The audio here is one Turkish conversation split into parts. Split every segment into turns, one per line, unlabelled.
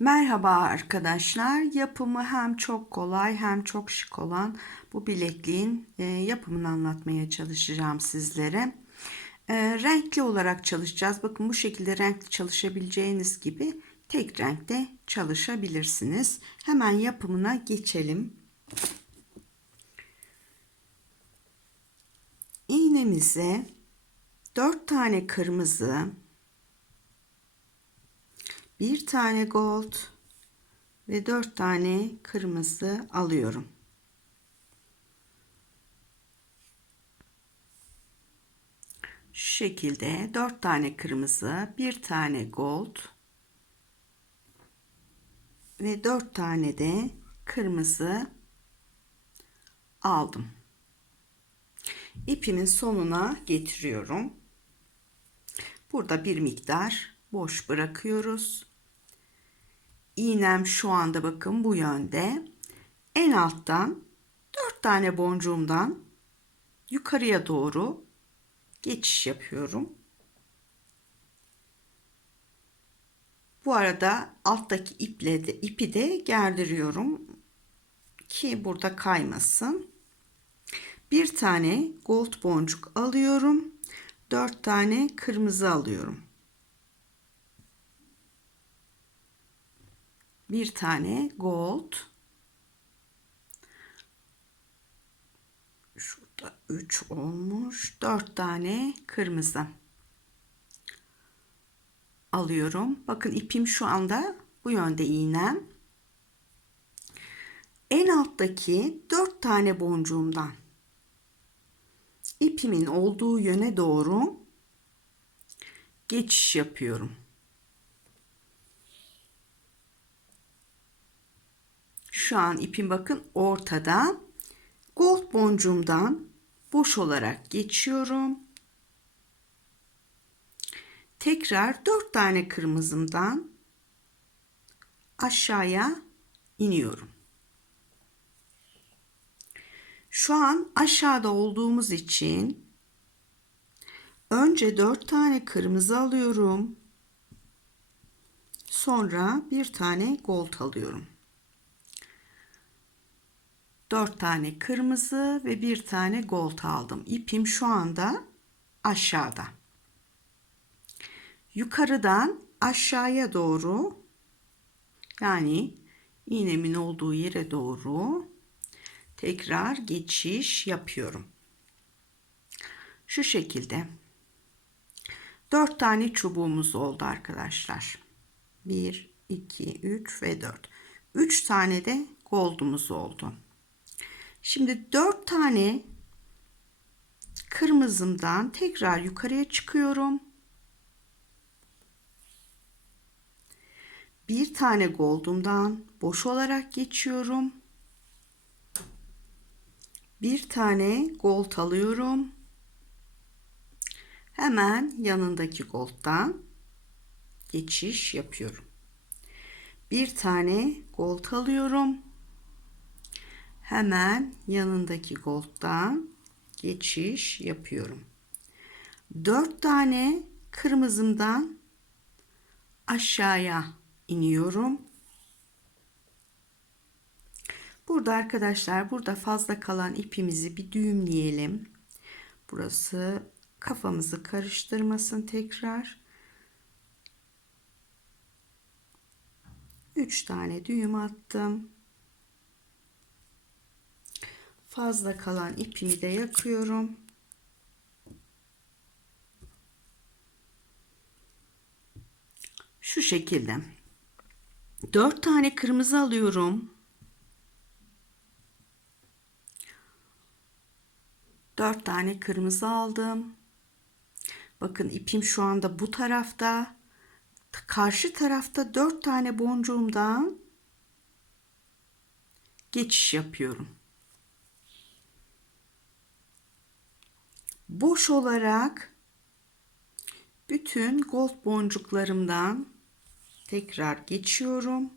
Merhaba arkadaşlar. Yapımı hem çok kolay hem çok şık olan bu bilekliğin e, yapımını anlatmaya çalışacağım sizlere. E, renkli olarak çalışacağız. Bakın bu şekilde renkli çalışabileceğiniz gibi tek renkte çalışabilirsiniz. Hemen yapımına geçelim. İğnemize 4 tane kırmızı, bir tane gold ve dört tane kırmızı alıyorum. Şu şekilde dört tane kırmızı, bir tane gold ve dört tane de kırmızı aldım. İpimin sonuna getiriyorum. Burada bir miktar boş bırakıyoruz. İğnem şu anda bakın bu yönde. En alttan 4 tane boncuğumdan yukarıya doğru geçiş yapıyorum. Bu arada alttaki iple de, ipi de gerdiriyorum ki burada kaymasın. Bir tane gold boncuk alıyorum. 4 tane kırmızı alıyorum. Bir tane gold. Şurada 3 olmuş. 4 tane kırmızı. Alıyorum. Bakın ipim şu anda bu yönde iğnem. En alttaki 4 tane boncuğumdan ipimin olduğu yöne doğru geçiş yapıyorum. Şu an ipim bakın ortada. Gold boncuğumdan boş olarak geçiyorum. Tekrar 4 tane kırmızımdan aşağıya iniyorum. Şu an aşağıda olduğumuz için önce 4 tane kırmızı alıyorum. Sonra bir tane gold alıyorum. 4 tane kırmızı ve bir tane gold aldım. İpim şu anda aşağıda. Yukarıdan aşağıya doğru yani iğnemin olduğu yere doğru tekrar geçiş yapıyorum. Şu şekilde. 4 tane çubuğumuz oldu arkadaşlar. 1, 2, 3 ve 4. 3 tane de goldumuz oldu. Şimdi dört tane kırmızımdan tekrar yukarıya çıkıyorum. Bir tane goldumdan boş olarak geçiyorum. Bir tane gold alıyorum. Hemen yanındaki gold'dan geçiş yapıyorum. Bir tane gold alıyorum hemen yanındaki gold'dan geçiş yapıyorum. 4 tane kırmızımdan aşağıya iniyorum. Burada arkadaşlar burada fazla kalan ipimizi bir düğümleyelim. Burası kafamızı karıştırmasın tekrar. 3 tane düğüm attım. Fazla kalan ipimi de yakıyorum. Şu şekilde. 4 tane kırmızı alıyorum. 4 tane kırmızı aldım. Bakın ipim şu anda bu tarafta. Karşı tarafta 4 tane boncuğumdan geçiş yapıyorum. Boş olarak bütün gold boncuklarımdan tekrar geçiyorum.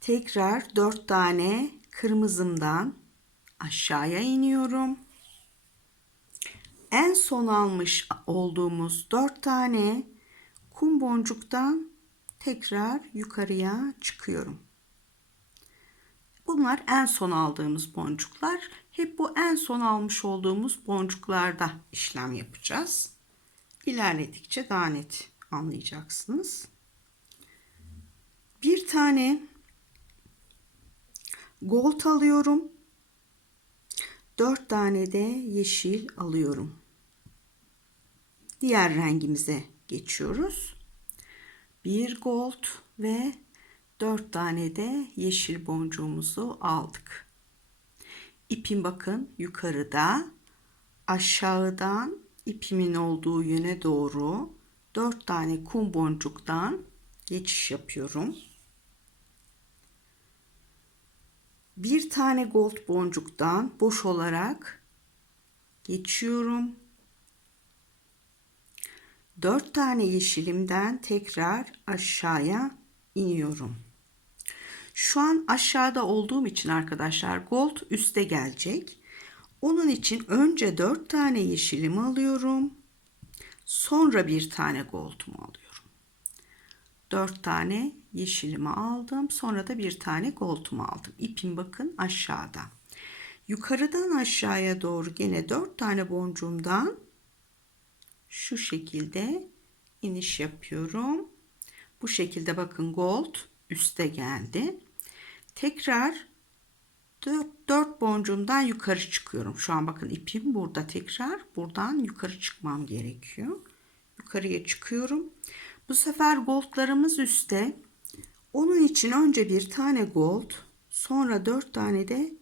Tekrar 4 tane kırmızımdan aşağıya iniyorum. En son almış olduğumuz 4 tane kum boncuktan tekrar yukarıya çıkıyorum. Bunlar en son aldığımız boncuklar. Hep bu en son almış olduğumuz boncuklarda işlem yapacağız. İlerledikçe daha net anlayacaksınız. Bir tane gold alıyorum. Dört tane de yeşil alıyorum. Diğer rengimize geçiyoruz. Bir gold ve dört tane de yeşil boncuğumuzu aldık. İpim bakın yukarıda aşağıdan ipimin olduğu yöne doğru dört tane kum boncuktan geçiş yapıyorum. Bir tane gold boncuktan boş olarak geçiyorum. Dört tane yeşilimden tekrar aşağıya iniyorum. Şu an aşağıda olduğum için arkadaşlar gold üste gelecek. Onun için önce 4 tane yeşilimi alıyorum. Sonra bir tane goldumu alıyorum. 4 tane yeşilimi aldım. Sonra da bir tane goldumu aldım. İpim bakın aşağıda. Yukarıdan aşağıya doğru gene 4 tane boncuğumdan şu şekilde iniş yapıyorum. Bu şekilde bakın gold üste geldi. Tekrar 4, 4 boncuğumdan yukarı çıkıyorum. Şu an bakın ipim burada tekrar buradan yukarı çıkmam gerekiyor. Yukarıya çıkıyorum. Bu sefer goldlarımız üstte. Onun için önce bir tane gold, sonra 4 tane de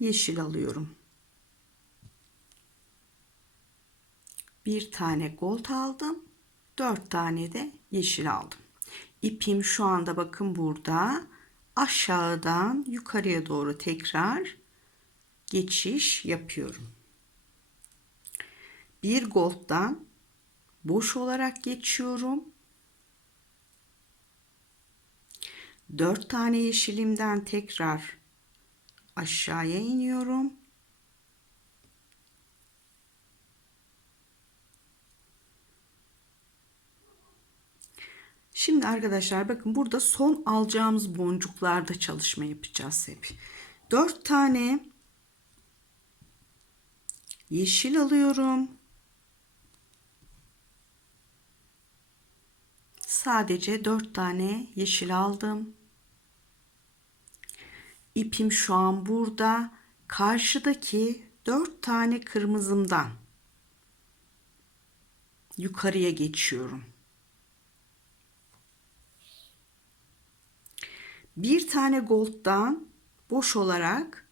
yeşil alıyorum. Bir tane gold aldım. 4 tane de yeşil aldım. İpim şu anda bakın burada aşağıdan yukarıya doğru tekrar geçiş yapıyorum. Bir gold'dan boş olarak geçiyorum. Dört tane yeşilimden tekrar aşağıya iniyorum. Şimdi arkadaşlar bakın burada son alacağımız boncuklarda çalışma yapacağız hep. 4 tane yeşil alıyorum. Sadece 4 tane yeşil aldım. İpim şu an burada. Karşıdaki 4 tane kırmızımdan yukarıya geçiyorum. Bir tane gold'dan boş olarak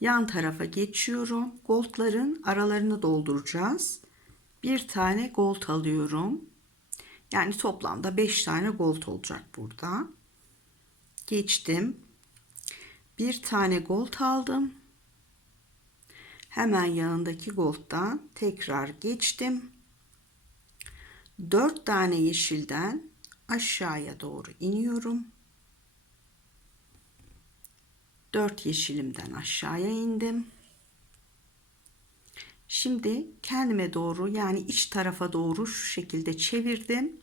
yan tarafa geçiyorum. Gold'ların aralarını dolduracağız. Bir tane gold alıyorum. Yani toplamda 5 tane gold olacak burada. Geçtim. Bir tane gold aldım. Hemen yanındaki gold'dan tekrar geçtim. 4 tane yeşilden aşağıya doğru iniyorum. 4 yeşilimden aşağıya indim. Şimdi kendime doğru yani iç tarafa doğru şu şekilde çevirdim.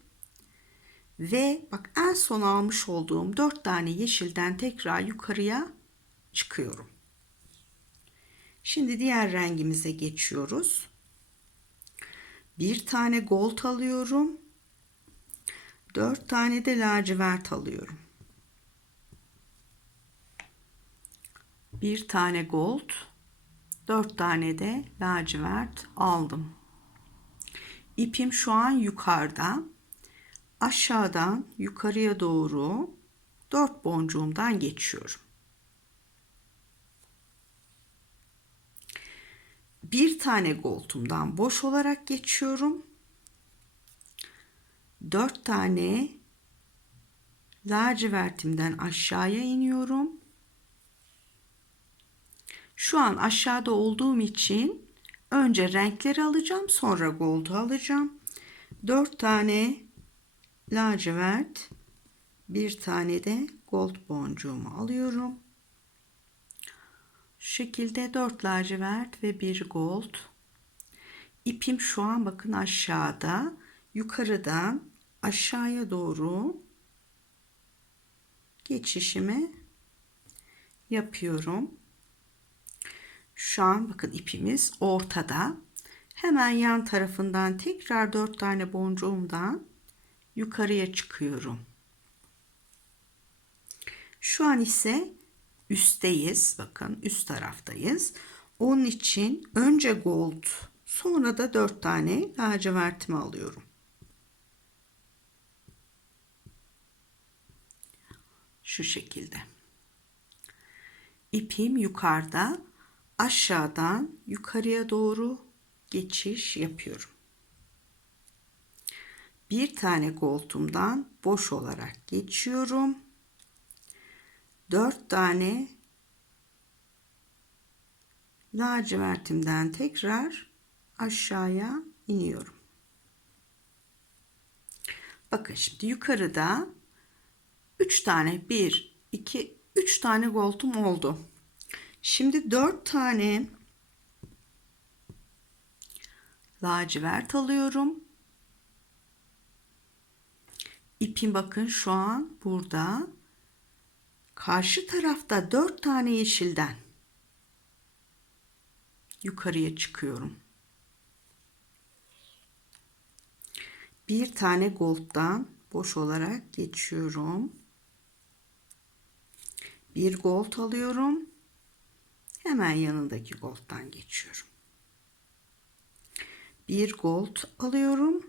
Ve bak en son almış olduğum 4 tane yeşilden tekrar yukarıya çıkıyorum. Şimdi diğer rengimize geçiyoruz. Bir tane gold alıyorum. 4 tane de lacivert alıyorum. Bir tane gold, dört tane de lacivert aldım. İpim şu an yukarıda. Aşağıdan yukarıya doğru dört boncuğumdan geçiyorum. Bir tane gold'umdan boş olarak geçiyorum. Dört tane lacivertimden aşağıya iniyorum şu an aşağıda olduğum için önce renkleri alacağım sonra gold'u alacağım. 4 tane lacivert bir tane de gold boncuğumu alıyorum. Şu şekilde 4 lacivert ve bir gold. İpim şu an bakın aşağıda. yukarıdan aşağıya doğru geçişimi yapıyorum. Şu an bakın ipimiz ortada. Hemen yan tarafından tekrar 4 tane boncuğumdan yukarıya çıkıyorum. Şu an ise üstteyiz. Bakın üst taraftayız. Onun için önce gold sonra da 4 tane lacivertimi alıyorum. Şu şekilde. İpim yukarıda aşağıdan yukarıya doğru geçiş yapıyorum. Bir tane koltuğumdan boş olarak geçiyorum. Dört tane lacivertimden tekrar aşağıya iniyorum. Bakın şimdi yukarıda 3 tane 1 2 3 tane goltum oldu. Şimdi 4 tane lacivert alıyorum. İpim bakın şu an burada. Karşı tarafta 4 tane yeşilden yukarıya çıkıyorum. Bir tane gold'dan boş olarak geçiyorum. Bir gold alıyorum. Hemen yanındaki gold'dan geçiyorum. Bir gold alıyorum.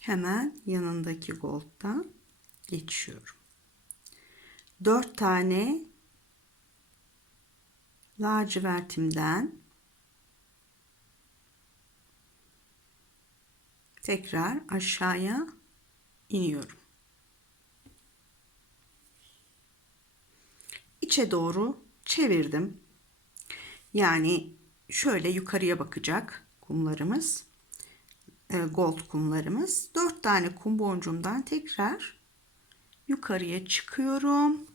Hemen yanındaki gold'dan geçiyorum. Dört tane lacivertimden tekrar aşağıya iniyorum. İçe doğru çevirdim. Yani şöyle yukarıya bakacak kumlarımız. E, gold kumlarımız. 4 tane kum boncuğumdan tekrar yukarıya çıkıyorum.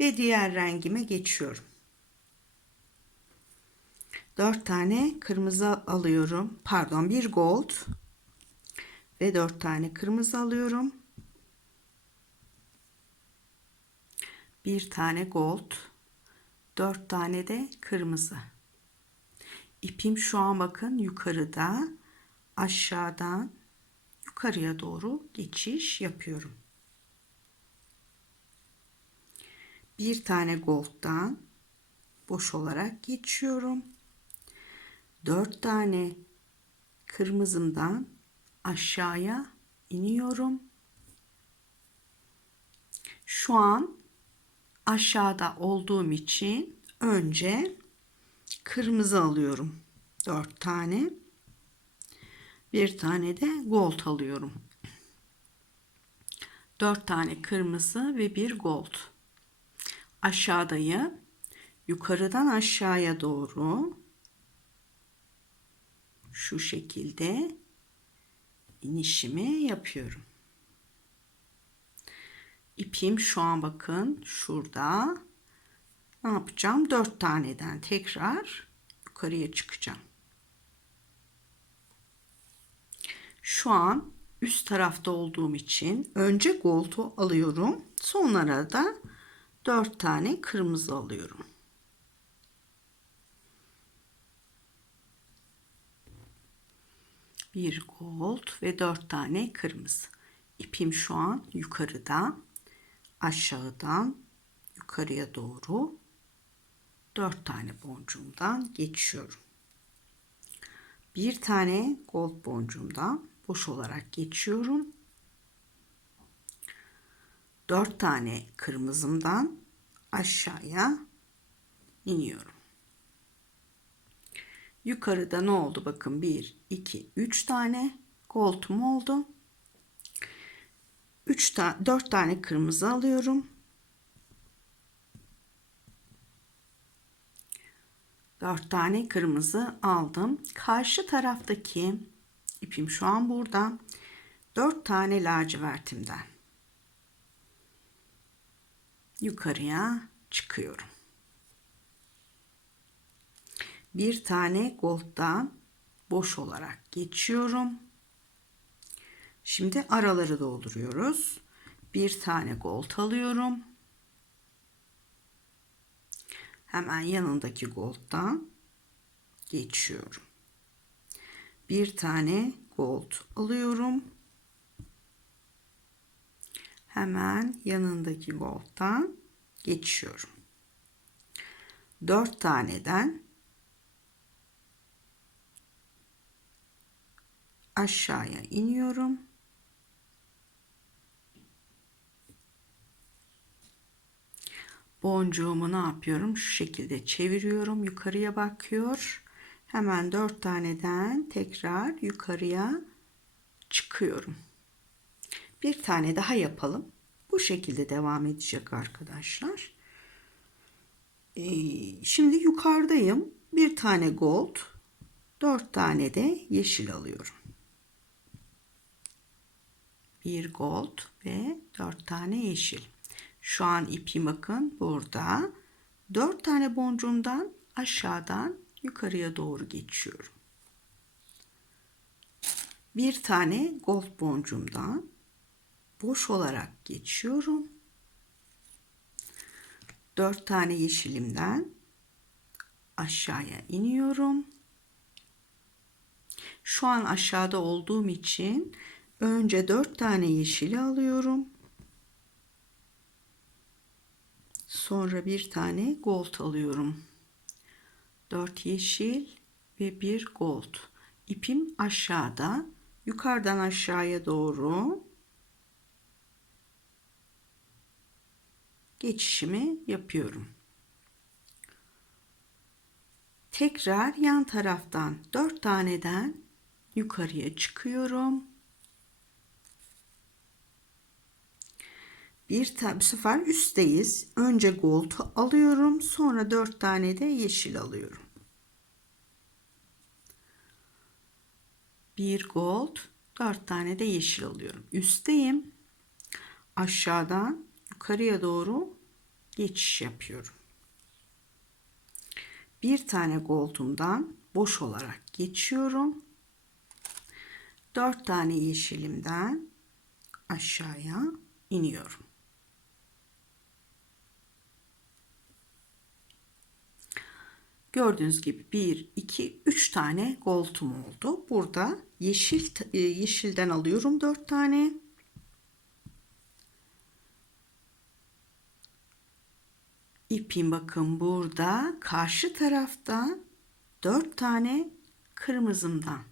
Ve diğer rengime geçiyorum. 4 tane kırmızı alıyorum. Pardon bir gold ve 4 tane kırmızı alıyorum. Bir tane gold, dört tane de kırmızı. İpim şu an bakın yukarıda, aşağıdan yukarıya doğru geçiş yapıyorum. Bir tane gold'dan boş olarak geçiyorum. Dört tane kırmızımdan aşağıya iniyorum. Şu an aşağıda olduğum için önce kırmızı alıyorum. 4 tane. Bir tane de gold alıyorum. 4 tane kırmızı ve bir gold. Aşağıdayı yukarıdan aşağıya doğru şu şekilde inişimi yapıyorum. İpim şu an bakın şurada. Ne yapacağım? 4 taneden tekrar yukarıya çıkacağım. Şu an üst tarafta olduğum için önce gold'u alıyorum. Sonra da 4 tane kırmızı alıyorum. Bir gold ve 4 tane kırmızı. İpim şu an yukarıda aşağıdan yukarıya doğru dört tane boncuğumdan geçiyorum. Bir tane gold boncuğumdan boş olarak geçiyorum. Dört tane kırmızımdan aşağıya iniyorum. Yukarıda ne oldu? Bakın 1, 2, 3 tane gold'um oldu. 3 tane 4 tane kırmızı alıyorum. Dört tane kırmızı aldım. Karşı taraftaki ipim şu an burada. Dört tane lacivertimden yukarıya çıkıyorum. Bir tane gold'dan boş olarak geçiyorum. Şimdi araları dolduruyoruz. Bir tane gold alıyorum. Hemen yanındaki gold'dan geçiyorum. Bir tane gold alıyorum. Hemen yanındaki gold'dan geçiyorum. Dört taneden aşağıya iniyorum. Boncuğumu ne yapıyorum? Şu şekilde çeviriyorum. Yukarıya bakıyor. Hemen dört taneden tekrar yukarıya çıkıyorum. Bir tane daha yapalım. Bu şekilde devam edecek arkadaşlar. Ee, şimdi yukarıdayım. Bir tane gold, dört tane de yeşil alıyorum. Bir gold ve dört tane yeşil. Şu an ipi bakın burada. Dört tane boncuğumdan aşağıdan yukarıya doğru geçiyorum. Bir tane gold boncuğumdan boş olarak geçiyorum. Dört tane yeşilimden aşağıya iniyorum. Şu an aşağıda olduğum için önce dört tane yeşili alıyorum. Sonra bir tane gold alıyorum. 4 yeşil ve bir gold. İpim aşağıda. Yukarıdan aşağıya doğru geçişimi yapıyorum. Tekrar yan taraftan 4 taneden yukarıya çıkıyorum. Bir bu sefer üstteyiz. Önce gold alıyorum. Sonra dört tane de yeşil alıyorum. Bir gold, dört tane de yeşil alıyorum. Üstteyim. Aşağıdan yukarıya doğru geçiş yapıyorum. Bir tane gold'umdan boş olarak geçiyorum. Dört tane yeşilimden aşağıya iniyorum. Gördüğünüz gibi 1, 2, 3 tane gold'um oldu. Burada yeşil e, yeşilden alıyorum 4 tane. İpim bakın burada karşı tarafta 4 tane kırmızımdan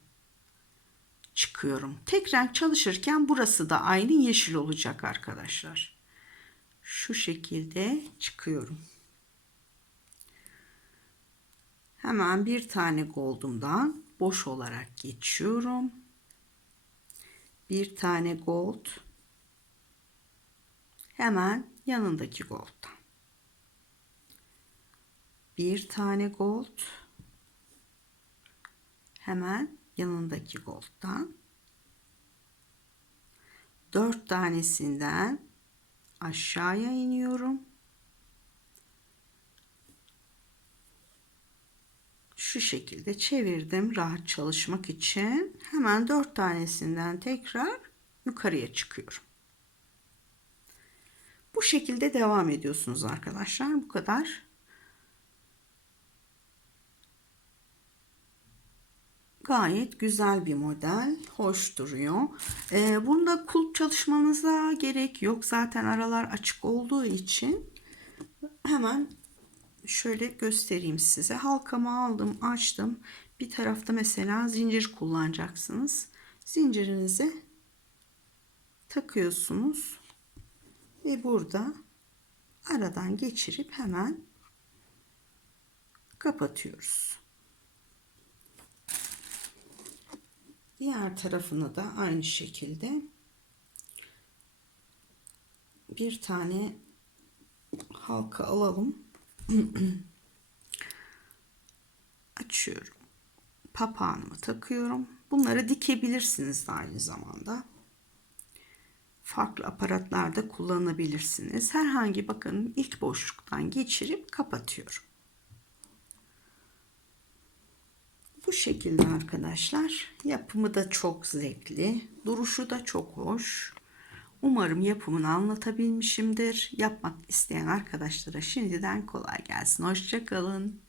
çıkıyorum. Tek renk çalışırken burası da aynı yeşil olacak arkadaşlar. Şu şekilde çıkıyorum. Hemen bir tane gold'umdan boş olarak geçiyorum. Bir tane gold. Hemen yanındaki gold'dan. Bir tane gold. Hemen yanındaki gold'dan. Dört tanesinden aşağıya iniyorum. Şu şekilde çevirdim rahat çalışmak için. Hemen dört tanesinden tekrar yukarıya çıkıyorum. Bu şekilde devam ediyorsunuz arkadaşlar. Bu kadar. Gayet güzel bir model. Hoş duruyor. Ee, bunda kulp çalışmanıza gerek yok. Zaten aralar açık olduğu için hemen şöyle göstereyim size. Halkamı aldım, açtım. Bir tarafta mesela zincir kullanacaksınız. Zincirinizi takıyorsunuz ve burada aradan geçirip hemen kapatıyoruz. Diğer tarafını da aynı şekilde bir tane halka alalım. Açıyorum. Papağanımı takıyorum. Bunları dikebilirsiniz aynı zamanda. Farklı aparatlarda kullanabilirsiniz. Herhangi bakın ilk boşluktan geçirip kapatıyorum. Bu şekilde arkadaşlar. Yapımı da çok zevkli. Duruşu da çok hoş. Umarım yapımını anlatabilmişimdir. Yapmak isteyen arkadaşlara şimdiden kolay gelsin. Hoşçakalın.